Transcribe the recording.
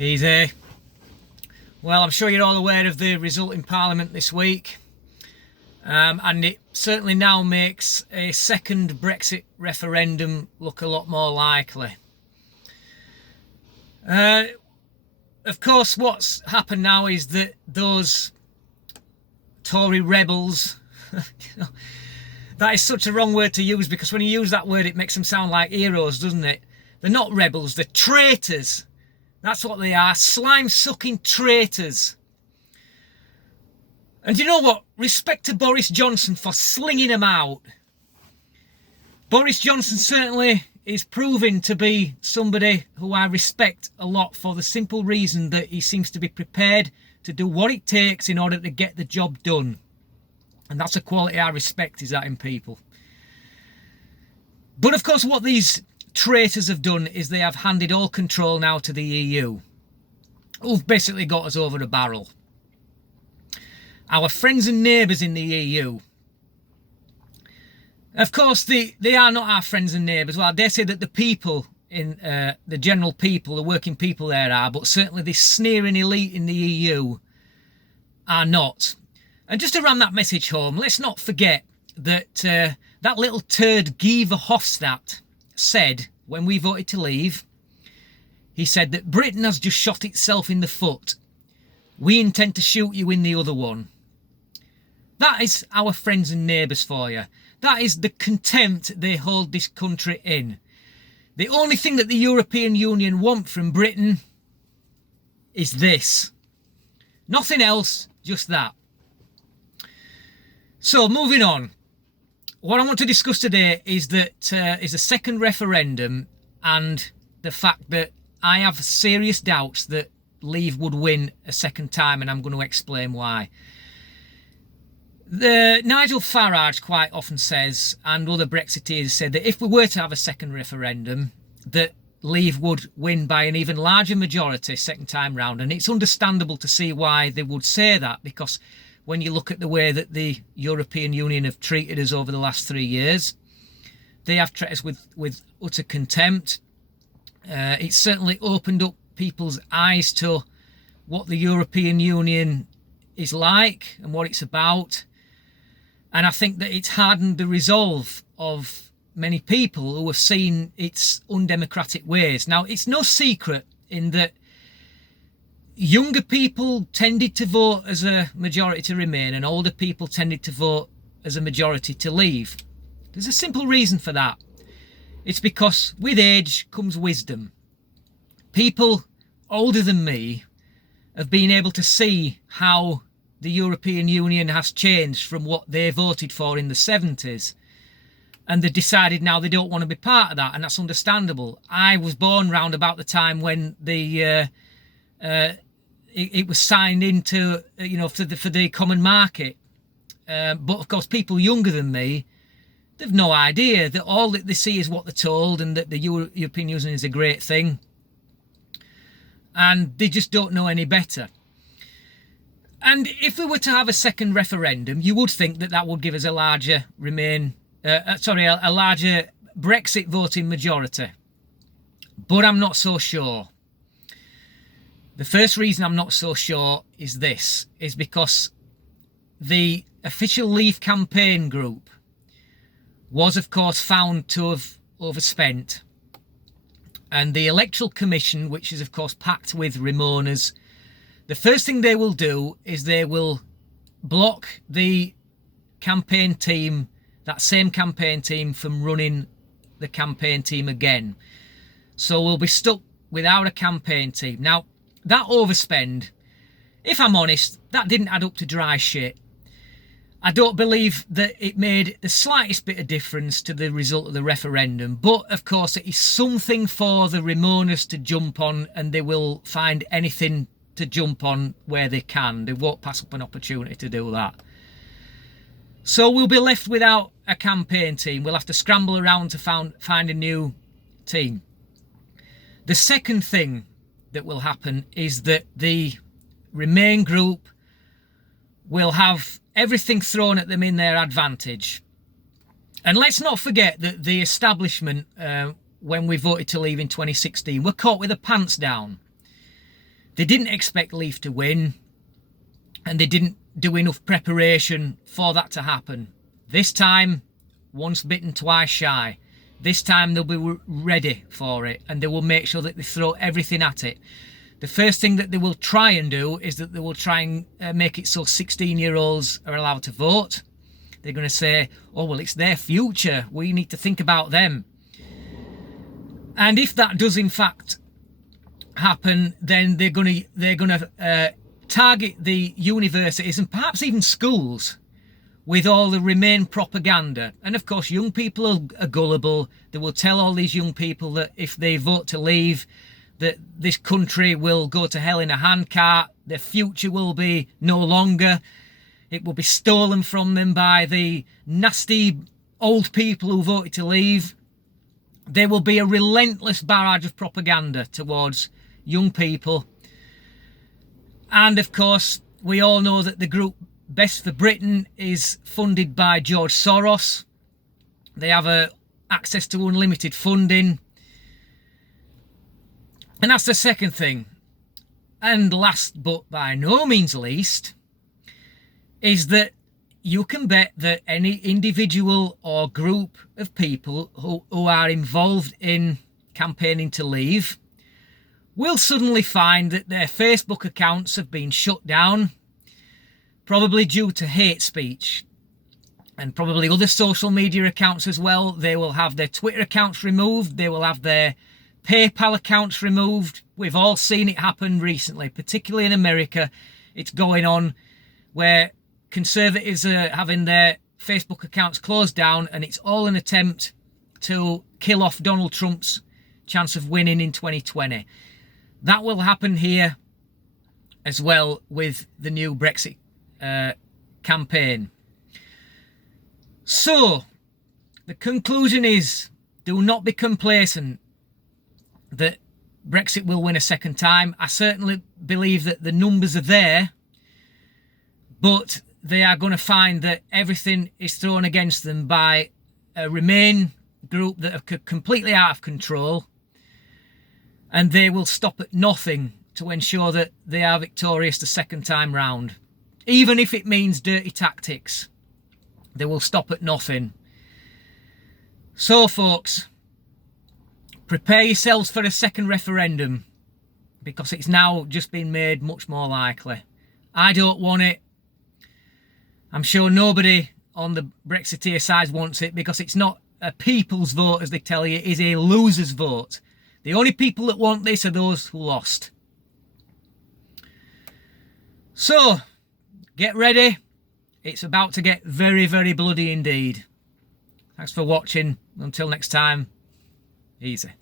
Easy. Well, I'm sure you're all aware of the result in Parliament this week. And it certainly now makes a second Brexit referendum look a lot more likely. Of course, what's happened now is that those Tory rebels, that is such a wrong word to use, because when you use that word it makes them sound like heroes, doesn't it? They're not rebels, they're traitors. That's what they are, slime-sucking traitors. And you know what? Respect to Boris Johnson for slinging them out. Boris Johnson certainly is proving to be somebody who I respect a lot, for the simple reason that he seems to be prepared to do what it takes in order to get the job done. And that's a quality I respect, is that in people. But of course what these traitors have done is they have handed all control now to the EU, who've basically got us over a barrel. Our friends and neighbours in the EU. Of course, they are not our friends and neighbours. Well, I dare say that the people, in the general people, the working people there are, but certainly this sneering elite in the EU are not. And just to ram that message home, let's not forget that that little turd Guy Verhofstadt said when we voted to leave, he said that Britain has just shot itself in the foot. We intend to shoot you in the other one. That is our friends and neighbours for you. That is the contempt they hold this country in. The only thing that the European Union want from Britain is this. Nothing else, just that. So, moving on. What I want to discuss today is that is a second referendum, and the fact that I have serious doubts that Leave would win a second time, and I'm going to explain why. Nigel Farage quite often says, and other Brexiteers said, that if we were to have a second referendum, that Leave would win by an even larger majority second time round. And it's understandable to see why they would say that, because when you look at the way that the European Union have treated us over the last 3 years, they have treated us with utter contempt. It's certainly opened up people's eyes to what the European Union is like and what it's about. And I think that it's hardened the resolve of many people who have seen its undemocratic ways. Now, it's no secret in that younger people tended to vote as a majority to remain, and older people tended to vote as a majority to leave. There's a simple reason for that. It's because with age comes wisdom. People older than me have been able to see how the European Union has changed from what they voted for in the 70s. And they decided now they don't want to be part of that, and that's understandable. I was born round about the time when it was signed into, for the common market. But of course, people younger than me, they've no idea that all that they see is what they're told, and that the European Union is a great thing. And they just don't know any better. And if we were to have a second referendum, you would think that that would give us a larger a larger Brexit voting majority. But I'm not so sure. The first reason I'm not so sure is because the official Leave campaign group was, of course, found to have overspent. And the Electoral Commission, which is, of course, packed with Remoaners, the first thing they will do is they will block the campaign team, that same campaign team, from running the campaign team again. So we'll be stuck without a campaign team. Now, that overspend, if I'm honest, that didn't add up to dry shit. I don't believe that it made the slightest bit of difference to the result of the referendum. But, of course, it is something for the Remoaners to jump on, and they will find anything to jump on where they can. They won't pass up an opportunity to do that. So we'll be left without a campaign team. We'll have to scramble around to find a new team. The second thing that will happen is that the Remain group will have everything thrown at them in their advantage. And let's not forget that the establishment, when we voted to leave in 2016, were caught with their pants down. They didn't expect Leave to win, and they didn't do enough preparation for that to happen. This time, once bitten, twice shy. This time they'll be ready for it, and they will make sure that they throw everything at it. The first thing that they will try and do is that they will try and make it so 16-year-olds are allowed to vote. They're going to say, oh, well, it's their future. We need to think about them. And if that does, in fact, happen, then they're going to target the universities and perhaps even schools with all the Remain propaganda. And of course, young people are gullible. They will tell all these young people that if they vote to leave, that this country will go to hell in a handcart. Their future will be no longer. It will be stolen from them by the nasty old people who voted to leave. There will be a relentless barrage of propaganda towards young people. And of course, we all know that the group Best for Britain is funded by George Soros. They have access to unlimited funding. And that's the second thing. And last but by no means least, is that you can bet that any individual or group of people who are involved in campaigning to leave will suddenly find that their Facebook accounts have been shut down, probably due to hate speech, and probably other social media accounts as well. They will have their Twitter accounts removed. They will have their PayPal accounts removed. We've all seen it happen recently, particularly in America. It's going on where Conservatives are having their Facebook accounts closed down, and it's all an attempt to kill off Donald Trump's chance of winning in 2020. That will happen here as well with the new Brexit campaign. So, the conclusion is, do not be complacent that Brexit will win a second time. I certainly believe that the numbers are there, but they are going to find that everything is thrown against them by a Remain group that are completely out of control, and they will stop at nothing to ensure that they are victorious the second time round. Even if it means dirty tactics, they will stop at nothing. So, folks, prepare yourselves for a second referendum, because it's now just been made much more likely. I don't want it. I'm sure nobody on the Brexiteer side wants it, because it's not a people's vote, as they tell you. It is a loser's vote. The only people that want this are those who lost. So, get ready. It's about to get very, very bloody indeed. Thanks for watching. Until next time, easy.